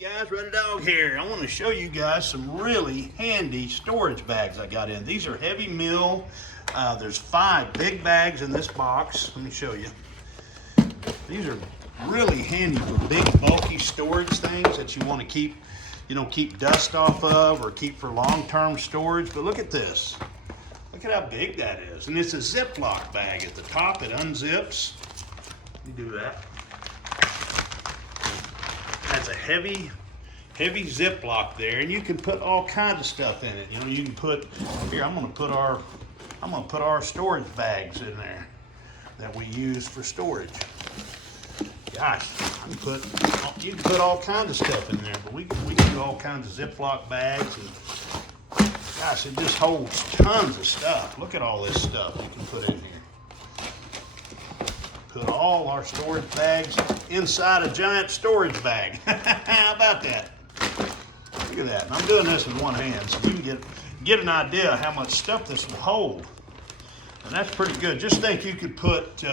Guys, Red Dog here. I want to show you guys some really handy storage bags I got in. These are heavy mill. There's 5 big bags in this box. Let me show you. These are really handy for big bulky storage things that you want to keep, keep dust off of or keep for long-term storage. But look at this. Look at how big that is. And it's a Ziploc bag at the top. It unzips. Let me do that. That's a heavy Ziploc there, and you can put all kinds of stuff in it. You can put here. I'm gonna put our storage bags in there that we use for storage. Gosh, you can put all kinds of stuff in there, but we can do all kinds of Ziploc bags, and gosh, it just holds tons of stuff. Look at all this stuff you can put in here. Put all our storage bags inside a giant storage bag. How about that? Look at that. And I'm doing this in one hand so you can get an idea of how much stuff this will hold. And that's pretty good. Just think you could put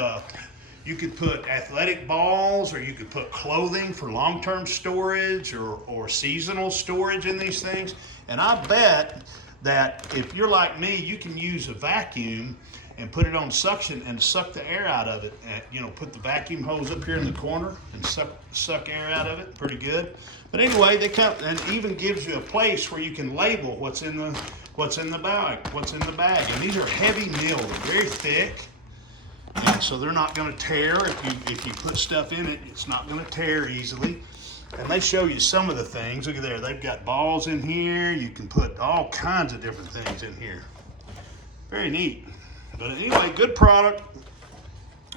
athletic balls, or you could put clothing for long-term storage or seasonal storage in these things. And I bet that if you're like me, you can use a vacuum and put it on suction and suck the air out of it. And, put the vacuum hose up here in the corner and suck air out of it. Pretty good. But anyway, they come and even gives you a place where you can label what's in the bag. And these are heavy milled, very thick, and so they're not going to tear. If you put stuff in it, it's not going to tear easily. And they show you some of the things. Look at there. They've got balls in here. You can put all kinds of different things in here. Very neat. But anyway, good product,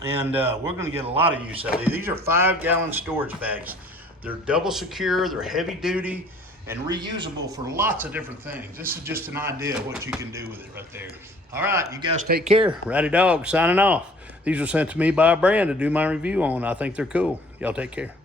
and we're going to get a lot of use out of these. These are 5-gallon storage bags. They're double secure, they're heavy duty, and reusable for lots of different things. This is just an idea of what you can do with it right there. All right, you guys take care. Ratty Dog signing off. These were sent to me by a brand to do my review on. I think they're cool. Y'all take care.